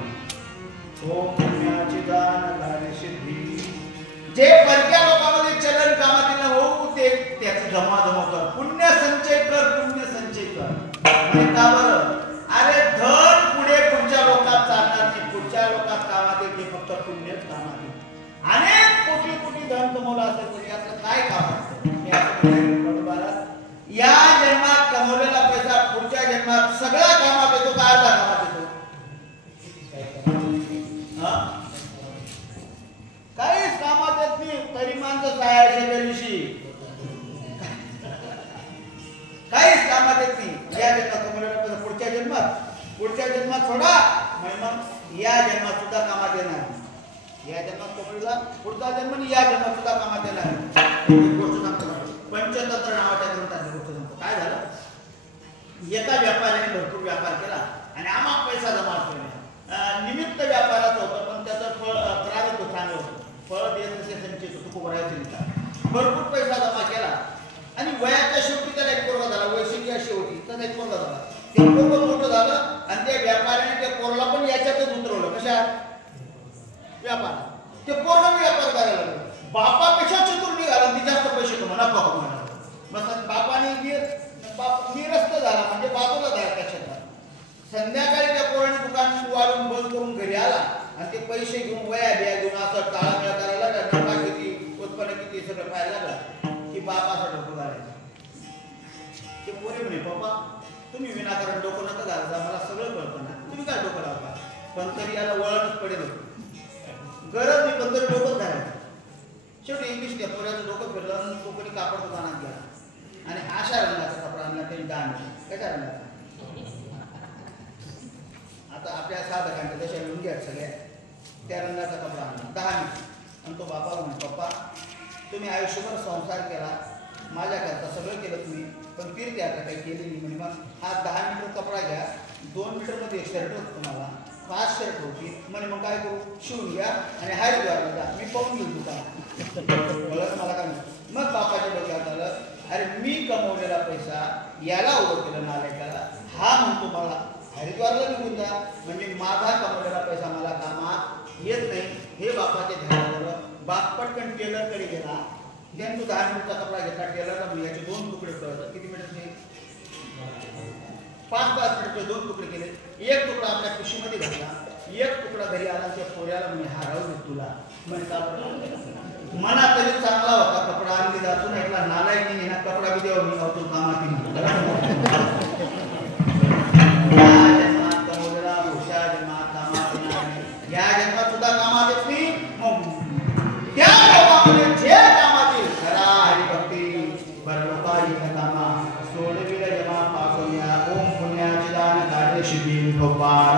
ओ पुण्याची दान कार्य सिद्धी जे परक्या लोकांमध्ये चलन कामातील होऊ ते त्याचं जमा कर. पुण्य संचय कर. पुण्य संचय कर. का बरं? अरे धन पुढे पुढच्या लोकात चालणार नाही. पुढच्या लोकात काम फक्त पुण्यच कामात येईल. अनेक कोटी कोटी धन कमवलं असेल तरी याचं काय काम असतं? या जन्मात कमवलेला पैसा पुढच्या जन्मात सगळ्या कामात येतो का अर्धा कामात येतो? काहीच कामात येत नाही. तरी माणसं जायच्या त्या दिवशी काहीच कामात येत नाही. या जन्मात कमवलेला पैसा पुढच्या जन्मात थोडा मग या जन्मात सुद्धा कामात येणार. या जन्मात कमवलेला पुढचा जन्म या जन्मात सुद्धा कामात येणार. गोष्ट सांगतो पंचतंत्र नावाच्या ग्रंथाची गोष्ट सांगतो. काय झालं? एका व्यापाऱ्याने भरपूर व्यापार केला आणि आम्हाला पैसा जमा केला. निमित्त व्यापाराचं होतं पण त्याचं फळ प्रारंभ चांगलं होतं. फळ देत संचित होतं, खूप राहायचं. भरपूर पैसा जमा केला आणि वयाच्या शेवटी त्याला एक पोरगा झाला. वैशिष्ट्य अशी होती तर एक पोरगा झाला. ते पोरगं मोठं झालं आणि त्या व्यापाऱ्याने त्या पोरला पण याच्यातच उतरवलं. कशात? व्यापार. ते पोरगा व्यापार करायला लागलं. बापापेक्षा चतुर निघाला, ती जास्त पैसे कमवला, नफा कमवला. मग बापाने निरस्त झाला म्हणजे बाजूला झाला त्या क्षेत्रात. संध्याकाळी त्या पोराने दुकान वाढून बंद करून घरी आला आणि ते पैसे घेऊन वया बिया घेऊन असं टाळामेळा करायला लागला. नफा किती, उत्पन्न किती सगळं पाहायला लागला की बाप असा डोकं घालायचा. ते पोरे म्हणे, पप्पा तुम्ही विनाकारण डोकं नका घालता, मला सगळं कळतं ना, तुम्ही काय डोकं लावता? पण तरी याला वळणच पडेल. गरज नाही पण तरी डोकं घालायचं. शेवटी इंग्लिश त्या पोऱ्याचं डोकं फिरलं आणि कोकणी कापड दुकानात गेला आणि अशा रंगाचा कपडा आणला. त्यांनी दान कशा रंगाचा? आता आपल्या साधकांच्या जशा लुंग्या आहेत सगळ्या त्या रंगाचा कपडा आणला. 10 मिनिट आणि तो बापाला म्हणे, पप्पा तुम्ही आयुष्यभर संसार केला, माझ्याकरता सगळं केलं तुम्ही, पण तीर्थ आता काही केली नाही. म्हणजे मग हा 10 मीटर कपडा घ्या, 2 मीटरमध्ये एक शर्ट होतं तुम्हाला, 5 शर्ट होती म्हणे. मग काय करू? शिवून घ्या आणि हरिद्वारला जा, मी पाहून घेऊ दुकान. मला काय मग बापाच्या डोक्यात आलं, अरे मी कमवलेला पैसा याला उभं केलं नालायकाला. हा म्हणतो मला हरिद्वारला निघून जा, म्हणजे माझा कमवलेला पैसा मला कामात येत नाही. हे बापाचे ध्यान झालं. बाप पटकन टेलरकडे गेला. त्याने तो 10 मीटरचा कपडा घेतला. टेलरला म्हणजे याचे 2 तुकडे कळतात. किती मीटरचे? 5-5 मीटरचे 2 तुकडे केले. एक तुकडा आपल्या पिशवीमध्ये घातला, एक तुकडा घरी आला. त्या पोऱ्याला म्हणे, हा राहू दे तुला. मना तरी चांगला होता कपडा आणली जातो ना, इथला नालायक नाही ना, कपडा बी देवा मी लावतो कामात कमवलेला पुढच्या जन्मात कामात येणार. या जन्मात सुद्धा कामात येत नाही. मग त्या लोकांमध्ये जे कामात येईल खरा हरिभक्ती बरलोकाई कामा सोडविल जमा पासोया. ओम पुण्याची दान कार्य शिबी भगवान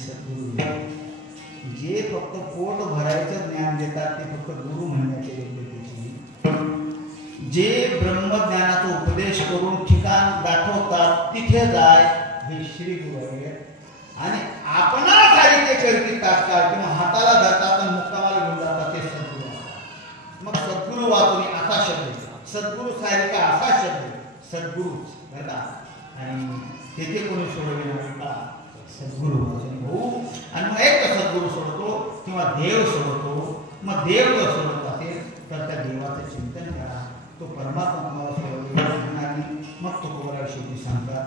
सद्गुरू जे फक्त पोट भरायचं ज्ञान देतात ते फक्त गुरु म्हणण्याचे योग्यतेची, जे ब्रह्मज्ञानाचा उपदेश करून ठिकाण दाखवतात तिथे जाय हे श्री गुरु आहे. आणि आपणासाठी ते करतील तात्काळ किंवा हाताला धरतात आणि मुक्कामाला घेऊन जातात ते सद्गुरू. मग सद्गुरू वाचून असा शब्द, सद्गुरू सारिका असा शब्द सद्गुरूच बघा. आणि तेथे कोणी सोडविणार का सद्गुरू भाऊ. आणि मग एक सद्गुरू सोडतो किंवा देव सोडतो. मग देव जर सोडत असेल तर त्या देवाचं चिंतन करा, तो परमात्मा तुम्हाला सोडवणार नाही. मग तो कोणाला शेवटी सांगतात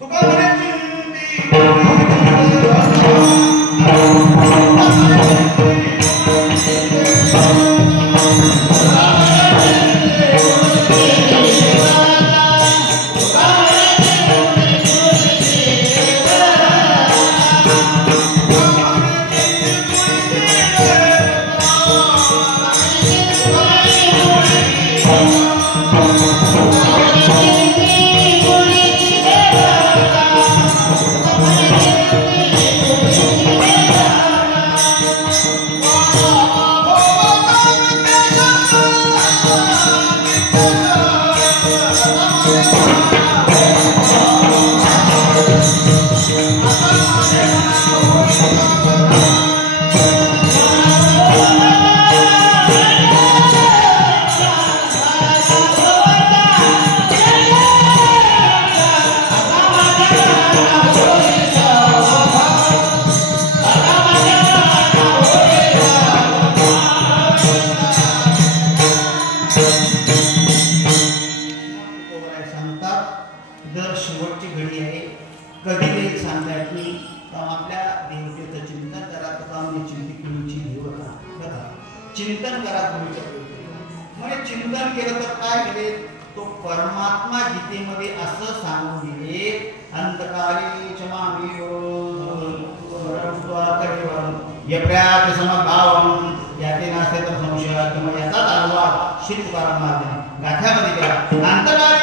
तुका चिंतन करा. म्हणजे चिंतन केलं तर काय केले, तो परमात्मा गीतेमध्ये असं सांगून दिले अंतकाली क्षमामी यप्र्यात समभावम याते नास्ते तर संशय किंवा याचा अनुवाद श्री तुकाराम महाराजांनी गाथ्यामध्ये केला. अंतकाली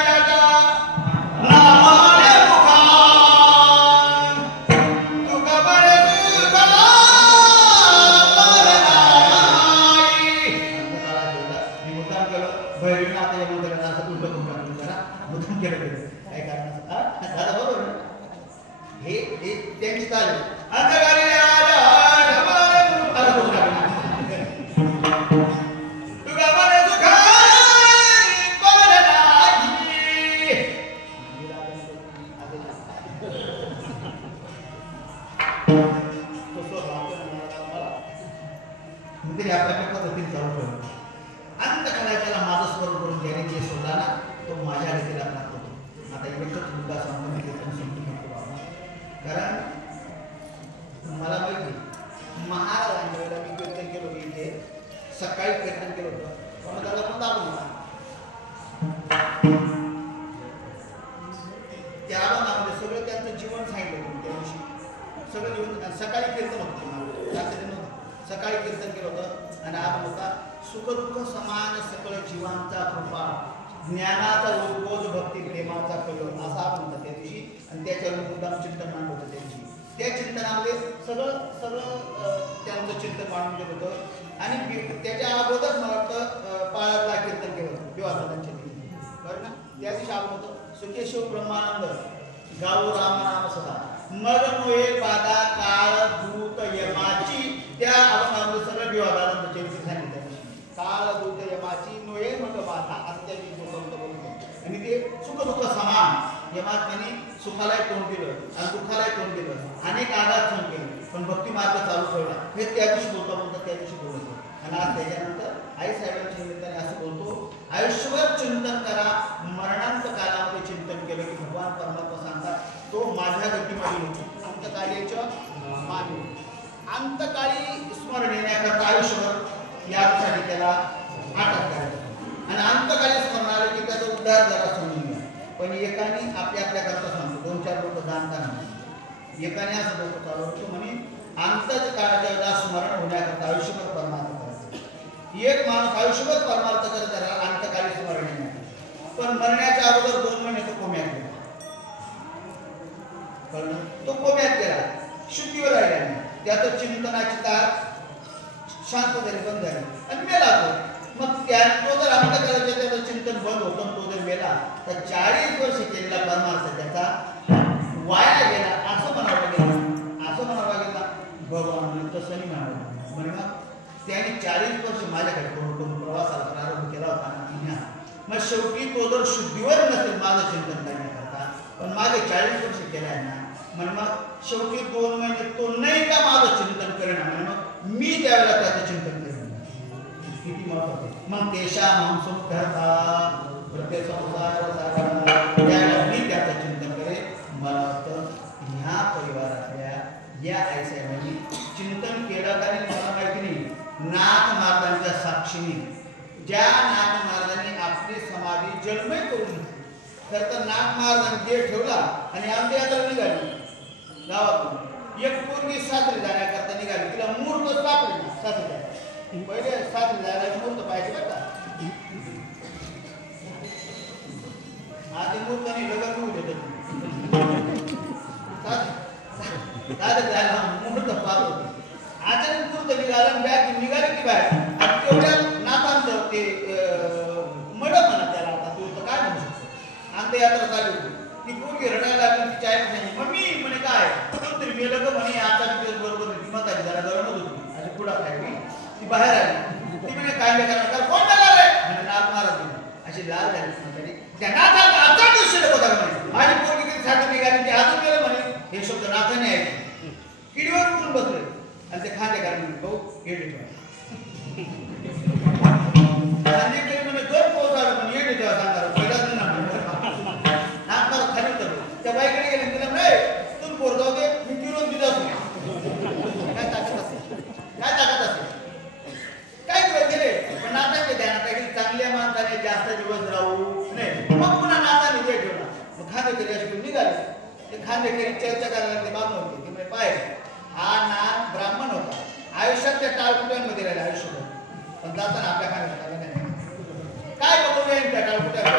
सकाळी कीर्तन केलं होतं त्याला पण दाबून त्याला सगळं त्यांचं जीवन सांगितलं त्या दिवशी. सगळं जीवन सकाळी कीर्तन होतं, सकाळी कीर्तन केलं होतं. आणि आज होता सुखदुःख समान सकळ जीवांचा कृपा ज्ञानाचा उद्बोध भक्ती प्रेमाचा कल असा म्हणतात त्या दिवशी. आणि त्याच्यावर मुद्दाम चिंतन मांडलं होतं त्या दिवशी. त्या चिंतनामध्ये सगळं त्यांचं चिंतन मांडून गेलं होतं. आणि त्याच्या अगोदर मला वाटतं पाळातला कीर्तन केलं होतं विवादांच्या दिवशी बरं ना. त्या दिवशी आपण होतं सुखेश्वर ब्रह्मानंद गाऊ रामनाम सदा मग नोये बाधा काळ दूत यमाची. त्या आपण सगळं विवादानंद चरित्र सांगितलं. काळ दूत यमाची नोये मग बाधा असं त्या बोलतो. आणि ते सुख दुःख समान यमात्म्याने सुखालाही तोंड दिलं आणि दुःखालाही तोंड दिलं, अनेक आघात सहन केले, पण भक्ती मार्ग चालू ठेवला. हे त्या दिवशी बोलता त्या दिवशी बोलतो. आणि आज त्याच्यानंतर आई साहेबांच्या निमित्ताने असं बोलतो आयुष्यभर चिंतन करा, मरणांत कालामध्ये चिंतन केलं की भगवान परमात्मा सांगतात तो माझ्या गतीमध्ये होतो. अंतकाळीच्या मागे अंतकाळी स्मरण येण्याकरता आयुष्यभर यासाठी त्याला अटक करायचं. आणि अंतकाळी स्मरण आलं की त्याचा उद्धार जरा समजून घ्या. पण एकाने आपल्या करता सांगतो, 2-4 लोक जाणताना एकाने असं बोलतो चालू होतो म्हणे अंतच काळाच्या वेळेला स्मरण होण्याकरता आयुष्यभर परमार्थ करायचं. एक माणूस आयुष्यभर परमार्थ करत त्याला अंतकाळी स्मरण येणार, पण मरण्याच्या अगोदर 2 महिने तो कोम्यात गेला. तो कोम्यात गेला. शुद्धीवर राहिला नाही. त्याचं चिंतनाची तार शांततेने बंद झाली आणि मेला तो. मग तो जर अंतःकरणाचे त्याचं चिंतन बंद होतं, तो जर मेला तर 40 वर्ष केलेला परमार्थ त्याचा वाया गेला असं म्हणावं लागेल. असं म्हणावं लागेल ना भगवान तसं नाही म्हणावं. म्हणजे मग त्याने 40 वर्ष माझ्याकडे प्रवासाला प्रारंभ केला होता ना. मग शेवटी तो जर शुद्धीवर नसेल माझं चिंतन करण्याकरता, पण मागे 40 वर्ष केले आहे ना, म्हणजे मग शेवटी 2 महिने तो नाही का माझं चिंतन करेन, म्हणजे मग मी त्यावेळेला त्याचं चिंतन करेन. किती महत्वाचं. मग देशा मांसम करता प्रत्येक त्यावेळेला मी त्याचं चिंतन करेन. मला वाटतं ह्या परिवारातल्या या आईसाहेबांनी चिंतन केलं कारण मला माहिती नाही. नाथ महाराजांच्या साक्षीने ज्या नाथ महाराजांनी आपली समाधी जन्मय करून घेतली. खरं तर नाथ महाराजांनी देह ठेवला आणि अंत्ययात्रा निघाली गावातून. एक पूर्वी सासरी जाण्याकरता निघाली. तिला मुहूर्त सापडली ना सासरी जायला. पहिले सासरी जायला मुहूर्त पाहिजे बरं का. आधी मुहूर्ताने लग्न होऊ देत सासरी जायला मुहूर्त पाहत होती. अचानक मुहूर्त निघाला बॅग निघाली की बाहेर तेवढ्या नाथांचं ते मडप म्हणा त्याला. आता तू तर काय म्हणू शकतो. अंत्ययात्रा चालू होती. ती पोरगी रडायला लागली. तिची आई सांगितली मम्मी म्हणे काय तरी मेलं ग म्हणे. आता दिवस बरोबर ती म्हातारी जरा गरमच होती अशी पुढा खायली. ती बाहेर आली. ती म्हणे काय करणार कोण मिळालं रे म्हणजे नाथ महाराज अशी लाल झाली म्हातारी. त्या नाथांचा आता दृश्य होता म्हणे. माझी पोरगी किती साठी निघाली ती अजून गेलं म्हणे. हे शब्द नाथाने ऐकले. किडीवर उठून बसले आणि ते खांदे कारण भाऊ येडे ठेवा म्हणे 2 पोहोच आलं म्हणे येडे ठेवा सांगणार पहिलाच नाथ खाली उतरलो. त्या बाईकडे गेले तिला नाही तू पोर जाऊ दे मी फिरून दिला काय ताकद असेल काय ताकद असेल काय दिवस गेले. पण नाथाचे ध्यानात आहे की चांगल्या माणसाने जास्त दिवस राहू नये. मग पुन्हा नाथाने जे ठेवला. मग खांदेकरी अशी निघाले. ते खांदेकरी चर्चा करायला ते बांधव होते. ते म्हणजे पाहिजे हा नाथ ब्राह्मण होता. आयुष्यात त्या टाळकुट्यांमध्ये राहिला आयुष्यभर. पण जाताना आपल्या खाण्यात आलं नाही. काय बघून येईल त्या टाळकुट्यावर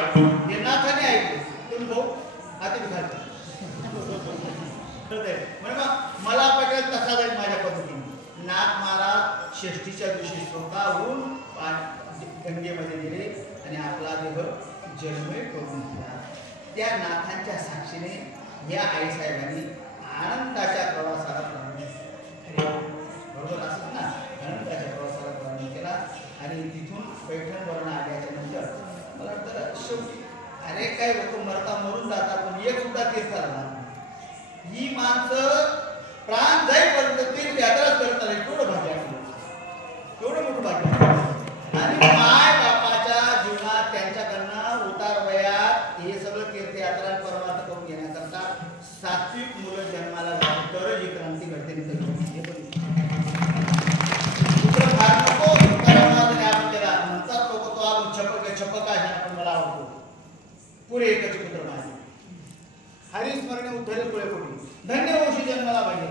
हे नाथाने ऐकले. तुम्ही भाऊ हाती घालतो म्हणजे मग मला पटेल तसा जाईल माझ्या पद्धतीने. नाथ महाराज षष्ठीच्या दिवशी स्वतःहून गंगेमध्ये गेले आणि आपला देह जन्मय करून घेतला. त्या नाथांच्या साक्षीने या आईसाहेबांनी आनंदाच्या प्रवासाला प्रारंभ केला. बरोबर असंच ना. आनंदाच्या प्रवासाला प्रारंभ केला आणि तिथून पैठणवरून आल्याच्या नंतर मला वाटतं शेवटी अरे काही लोक मरता मरून जातात पण एक सुद्धा तीर्थाला जात. ही माणसं प्राण जाईपर्यंत तीर्थयात्राच करत आले. केवढं भाग्य असलं. केवढं मोठं भाग्य. आणि माय बापाच्या जीवनात त्यांच्याकडनं उतार वयात हे सगळं तीर्थयात्रा परमार्थ करून घेण्याकरता 7 मुलं जन्माला झाली तरच ही क्रांती घडते. हे पण फार नको आपण केला म्हणतात लोक तो आपण छपक आहे पण मला आवडतो. पुढे एकच पुत्र माझे हरिस्मरणे उद्धरे पुढे पुढे धन्य वंशी जन्माला पाहिजे.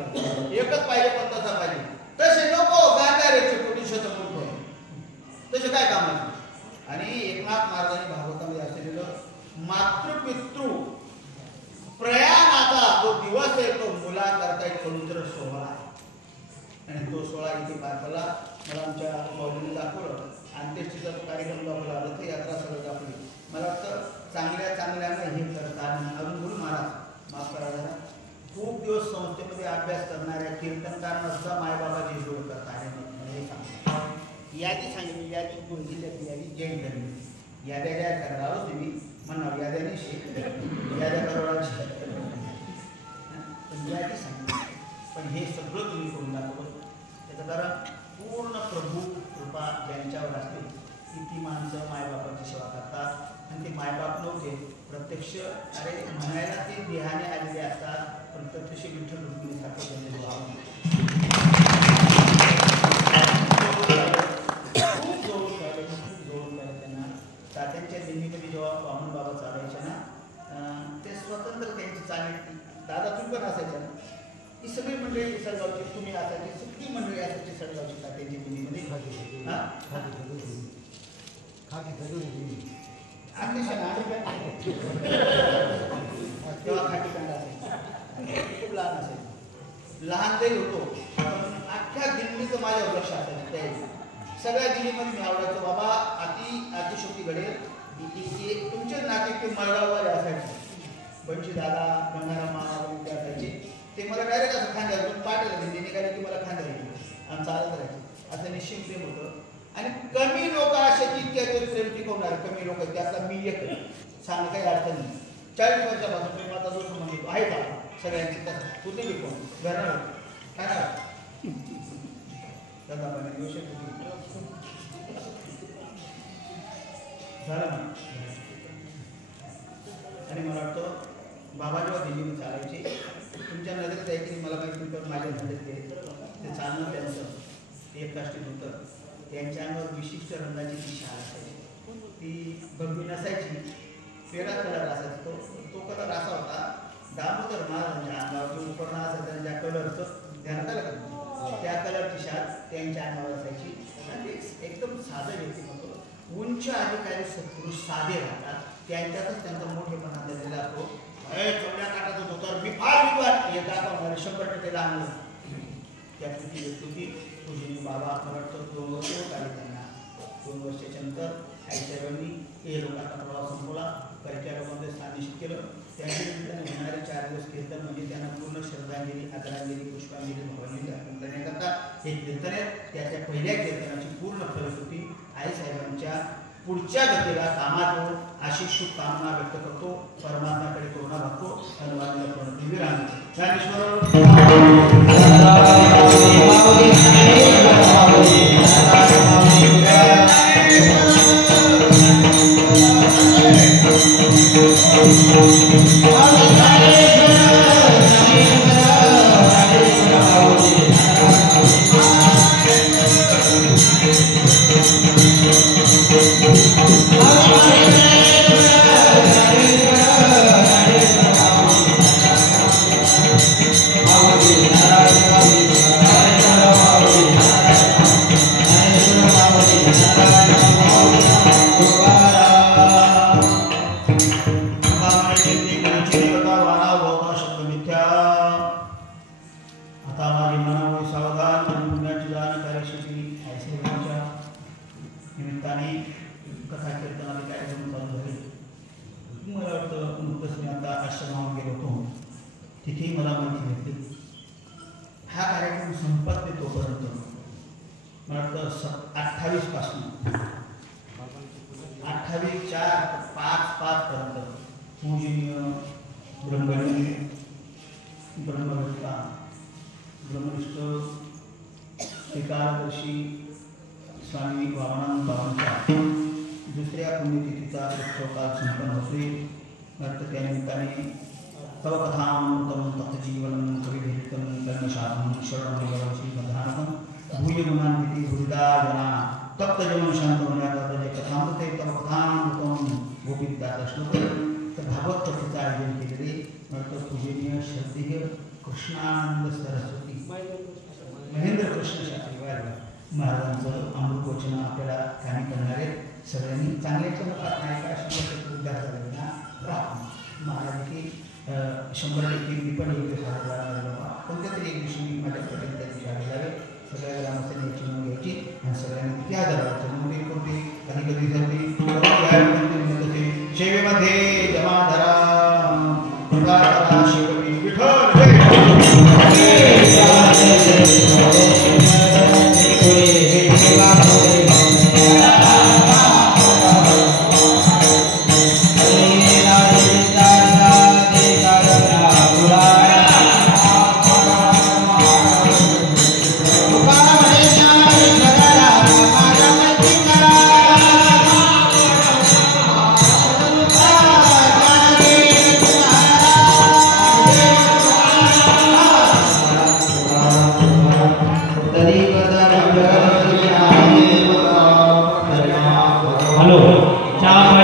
एकच पाहिजे पण तसा पाहिजे. तसे नको गांधाऱ्याचे कोटी शतमूर्ख तसे काय कामाचे. आणि एकनाथ महाराजांनी भागवतामध्ये असलेलं मातृपितृ प्रयाणाचा जो दिवस आहे तो मुलाकरता एक पवित्र सोहळा आणि तो सोहळा इथे पार पडला. मला आमच्या माऊलीने दाखवलं. अंत्येष्टीचा कार्यक्रम दाखवला. रथयात्रा सगळं दाखवली. मला वाटतं चांगल्यानं हे करतात. अजून गुरु महाराज माफ करा जरा खूप दिवस संस्थेमध्ये अभ्यास करणाऱ्या कीर्तनकारांना सुद्धा मायबाबाची जोड करतात. हे सांगतो यादी सांगितली. यादी 2 जिल्ह्यातली यादी जैन धर्मी याद्या ज्या करायला आलो तुम्ही म्हणा याद्याने याद्या करोडाची पण यादी सांगितली. पण हे सगळं तुम्ही करून दाखवलं. त्याचं कारण पूर्ण प्रभू कृपा ज्यांच्यावर असते की ती माणसं मायबापाची सेवा करतात. आणि ते मायबाप नव्हते प्रत्यक्ष अरे म्हणायला ते देहाने आलेले असतात पण प्रत्यक्ष विठ्ठल रुक्मिणीसारखं त्यांनी खूप जवळून पाहिलं त्यांना. तात्यांच्या दिंडीमध्ये जेव्हा वामन बाबा चालायचे ना ते स्वतंत्र त्यांची चालली. दादा तुम्ही पण असायच्या ना. ही सगळी मंडळी सडगावची तुम्ही असायची सगळी मंडळी असायची सडगावची तात्यांच्या दिंडीमध्ये. तेव्हा खाटी कांड असायची खूप लहान असायची. लहान तरी होतो पण अख्ख्या दिल्लीचं माझ्यावर लक्ष असायचं त्यावेळी. सगळ्या दिल्लीमध्ये मी आवडायचो. बाबा अतिशोक्ती घडेल तुमचेच नाते ते मळगाववाले असायचे. बंशी दादा गंगाराम महाराज असायचे. ते मला डायरेक्ट असं खांद्यावर पण पाठवलं दिल्ली निघाले की मला खांद्यावर घेतलं आणि चालत राहायचं. असं निश्चित प्रेम होतं. आणि कमी लोक असे की इतक्या दिवस प्रेम टिकवणारे कमी लोक त्यातला मी एक सांग काही अडचण नाही. 40 वर्षापासून प्रेमाचा जो संबंध येतो आहे का सगळ्यांची तसं तू ते टिकवून घरणार काय ना दादा झालं ना. आणि मला वाटतं बाबा जेव्हा दिल्लीमध्ये चालायचे तुमच्या नजरेत आहे की मला माहिती तर माझ्या नजरेत ते चालणं त्यांचं एक काष्टीत होतं. त्यांच्या अंगावर विशिष्ट रंगाची ती शाल असायची. ती बघी नसायची. वेगळा कलर असायचा. तो कलर असा होता दामोदर महाराजांच्या अंगावर जो उपरणा असायचा ज्या कलरचं ध्यानात आलं का त्या कलरची शाल त्यांच्या अंगावर असायची. आणि एकदम साधं व्यक्ती होतं. उंच अधिकारी सत्पुरुष साधे राहतात. त्यांच्यातच त्यांचा मोठेपणा दिलेला असतो. चौड्या काटाचा धोतर मी फार विद्वान हे दाखवणारे 100% लहान त्यातली ती व्यक्ती होती. पूजनी बाबा मला वाटतं 2 वर्ष होत आले त्यांना. 2 वर्षाच्या नंतर आईसाहेबांनी हे लोकांचा प्रवास संपवला. काही त्या लोकांमध्ये स्थान निश्चित केलं. त्यांच्या निमित्ताने होणारे 4 दिवस कीर्तन म्हणजे त्यांना पूर्ण श्रद्धांजली आदरांजली पुष्पांजली भावांजली अर्पण करण्याकरता हे कीर्तन आहे. त्याच्या पहिल्या कीर्तनाची पूर्ण फलश्रुती आईसाहेबांच्या पुढच्या गतीला कामात येऊन अशी शुभकामना व्यक्त करतो. परमात्म्याकडे करुणा भागतो. धन्यवाद. तिथे मला माहिती भेटली हा कार्यक्रम संपत नाही तोपर्यंत मला वाटतं 28 पासून 28/4/5 पर्यंत पूजनीय ब्रह्मणी ब्रह्मविष्टा ब्रह्मनिष्ठ एकादशी स्वामी वामनानंद बाबांच्या दुसऱ्या पुण्यतिथीचा उत्सव काल संपन्न होते. त्या निमित्ताने तव कथामृतं तत्जीवनं कविभिक्तं कर्मशालं शरणं श्रीमद्भारतं भूय गुणान्विति हृदा जना तप्तजनं शान्तमन्यादे कथामृते तव कथामृतं गोपीदासश्लोक. तर भागवत कथेचं आयोजन केलेले नंतर पूजनीय श्रद्धेय कृष्णानंद सरस्वती महेंद्र कृष्ण शास्त्री महाराजांचं अमृतवचन आपल्याला कामी करणारे सगळ्यांनी चांगल्याच्या मुखात नाही का शंभर महाराज की 100% दीपण योग्य साधला कोणत्या तरी एक दिवशी माझ्याकडे त्या दिवशी आले सगळ्या ग्रामस्थांनी याची नोंद घ्यायची आणि सगळ्यांनी किती आदराचे नोंदी कोणते कधी कधी झाली सेवेमध्ये जमा धरा शिववी हेलो चहा पाणी